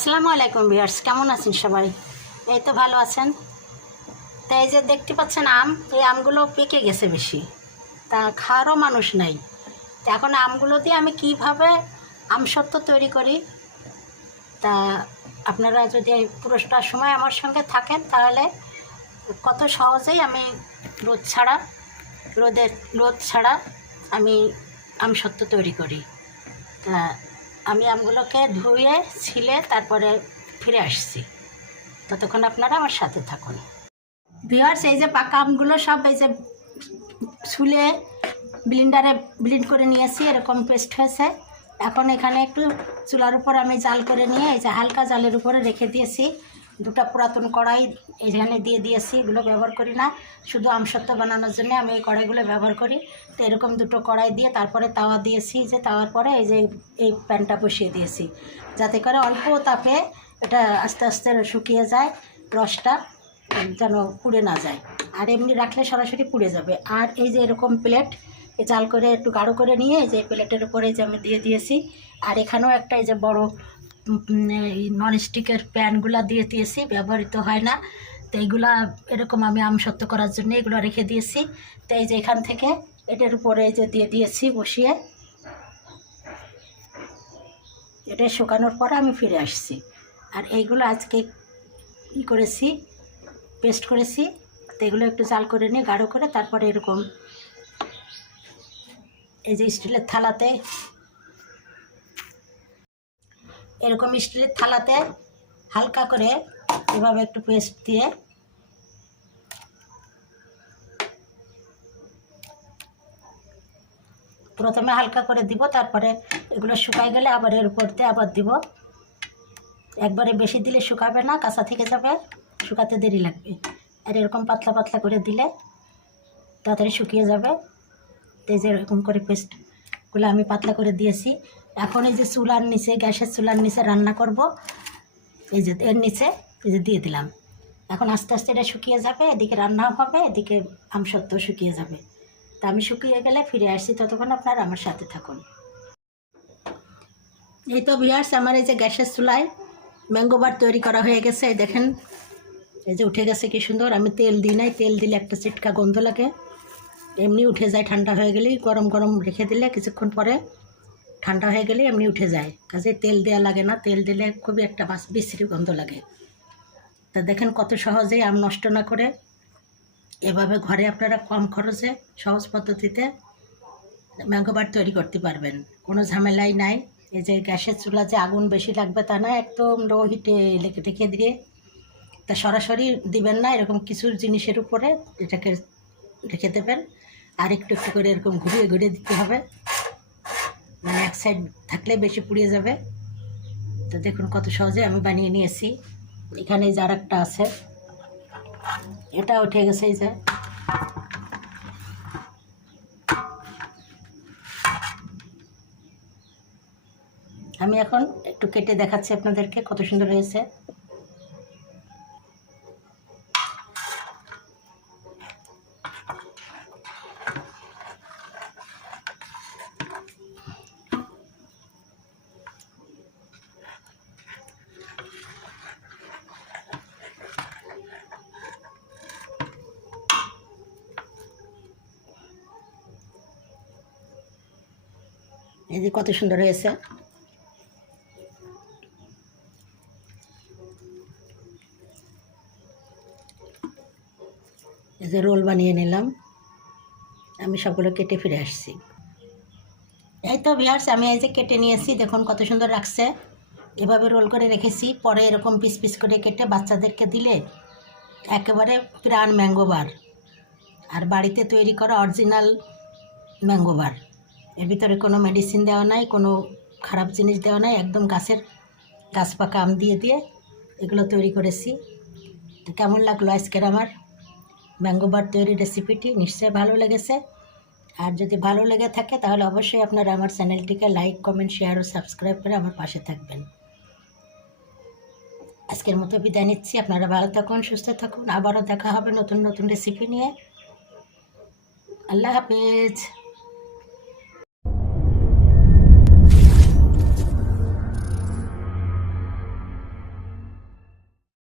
আসসালামু আলাইকুম ভিউয়ার্স, কেমন আছেন সবাই? এই তো ভালো আছেন। তো এই যে দেখতে পাচ্ছেন এই আমগুলো পেকে গেছে বেশি, তা খাওয়ারও মানুষ নাই। তা এখন আমগুলো দিয়ে আমি কিভাবে আমসত্ত্ব তৈরি করি, তা আপনারা যদি পুরোটা সময় আমার সঙ্গে থাকেন তাহলে কত সহজেই আমি রোদ ছাড়া আমি আমসত্ত্ব তৈরি করি। তা আমি আমগুলোকে ধুয়ে ছিলে তারপরে ফিরে আসছি, ততক্ষণ আপনারা আমার সাথে থাকুন। ভিউয়ার্স, এই যে পাকা আমগুলো সব এই যে ছুলে ব্লেন্ডারে ব্লেন্ড করে নিয়েছি, এরকম পেস্ট হয়েছে। এখন এখানে একটু চুলার উপর আমি জাল করে নিয়ে এই যে হালকা জালের উপরে রেখে দিয়েছি। দুটো পুরাতন কড়াই এখানে দিয়ে দিয়েছি, এগুলো ব্যবহার করি না, শুধু আমসত্ত্ব বানানোর জন্য আমি এই কড়াইগুলো ব্যবহার করি। তো এরকম দুটো কড়াই দিয়ে তারপরে তাওয়া দিয়েছি, যে তাওয়ার পরে এই যে এই প্যানটা বসিয়ে দিয়েছি, যাতে করে অল্প তাপে এটা আস্তে আস্তে শুকিয়ে যায়, রসটা যেন পুড়ে না যায়। আর এমনি রাখলে সরাসরি পুড়ে যাবে। আর এই যে এরকম প্লেট জাল করে একটু গাঢ় করে নিয়ে এই যে প্লেটের উপরে যে আমি দিয়ে দিয়েছি। আর এখানেও একটা এই যে বড় ননস্টিকের প্যানগুলা দিয়ে দিয়েছি, ব্যবহৃত হয় না। তো এইগুলা এরকম আমি আমসত্ত্ব করার জন্য এগুলো রেখে দিয়েছি। তো এই যে এখান থেকে এটার উপরে এই যে দিয়ে দিয়েছি বসিয়ে, এটা শুকানোর পরে আমি ফিরে আসছি। আর এইগুলো আজকে করেছি, পেস্ট করেছি। তো এগুলো একটু জাল করে নিয়ে গাঢ় করে তারপরে এরকম এই যে স্টিলের থালাতে হালকা করে এভাবে একটু পেস্ট দিয়ে প্রথমে হালকা করে দিব, তারপরে এগুলো শুকায় গেলে আবার এর উপর দিয়ে আবার দিব। একবারে বেশি দিলে শুকাবে না, কাঁচা থেকে যাবে, শুকাতে দেরি লাগবে। আর এরকম পাতলা পাতলা করে দিলে তাড়াতাড়ি শুকিয়ে যাবে। তো এই যে এরকম করে পেস্টগুলো আমি পাতলা করে দিয়েছি। এখন এই যে চুলার নিচে, গ্যাসের চুলার নিচে রান্না করব, এই যে এর নিচে এই যে দিয়ে দিলাম। এখন আস্তে আস্তে এটা শুকিয়ে যাবে, এদিকে রান্নাও হবে, এদিকে আমসত্ত্ব শুকিয়ে যাবে। তা আমি শুকিয়ে গেলে ফিরে আসছি, ততক্ষণ আপনারা আমার সাথে থাকুন। এই তো ভিউয়ার্স, আমার এই যে গ্যাসের চুলায় ম্যাঙ্গো বার তৈরি করা হয়ে গেছে। এই দেখেন, এই যে উঠে গেছে কি সুন্দর। আমি তেল দিই নাই, তেল দিলে একটা চিটকা গন্ধ লাগে, এমনি উঠে যায়। ঠান্ডা হয়ে গেলেই গরম গরম রেখে দিলে কিছুক্ষণ পরে ঠান্ডা হয়ে গেলেই এমনি উঠে যায়, কাজে তেল দেওয়া লাগে না। তেল দিলে খুবই একটা বিশ্রী গন্ধ লাগে। তা দেখেন কত সহজেই আম নষ্ট না করে এভাবে ঘরে আপনারা কম খরচে সহজ পদ্ধতিতে ম্যাঙ্গো বার তৈরি করতে পারবেন, কোনো ঝামেলাই নাই। এই যে গ্যাসের চুলা যে আগুন বেশি লাগবে তা না, একদম লো হিটে রেখে দিয়ে তা সরাসরি দিবেন না, এরকম কিছু জিনিসের উপরে এটাকে রেখে দেবেন। আর একটু একটু করে এরকম ঘুরিয়ে ঘুরিয়ে দিতে হবে, মানে এক সাইড থাকলে বেশি পুড়িয়ে যাবে। তো দেখুন কত সহজে আমি বানিয়ে নিয়েছি। এখানে যার একটা আছে, এটা উঠে গেছে। এই যে আমি এখন একটু কেটে দেখাচ্ছি আপনাদেরকে কত সুন্দর হয়েছে। এই যে কত সুন্দর হয়েছে। এই যে রোল বানিয়ে নিলাম, আমি সবগুলো কেটে ফিরে আসছি। এই তো ভিউয়ার্স, আমি এই যে কেটে নিয়েছি, দেখুন কত সুন্দর রাখছে। এভাবে রোল করে রেখেছি, পরে এরকম পিস পিস করে কেটে বাচ্চাদেরকে দিলে একেবারে প্রাণ ম্যাঙ্গো বার। আর বাড়িতে তৈরি করা অরিজিনাল ম্যাঙ্গো বার, এর ভিতরে কোনো মেডিসিন দেওয়া নাই, কোনো খারাপ জিনিস দেওয়া নাই, একদম গাছ পাকা আম দিয়ে এগুলো তৈরি করেছি। তো কেমন লাগলো আজকের আমার ম্যাঙ্গো বার তৈরির রেসিপিটি? নিশ্চয়ই ভালো লেগেছে। আর যদি ভালো লেগে থাকে তাহলে অবশ্যই আপনারা আমার চ্যানেলটিকে লাইক, কমেন্ট, শেয়ার ও সাবস্ক্রাইব করে আমার পাশে থাকবেন। আজকের মতো বিদায় নিচ্ছি। আপনারা ভালো থাকুন, সুস্থ থাকুন, আবারও দেখা হবে নতুন নতুন রেসিপি নিয়ে। আল্লাহ হাফেজ।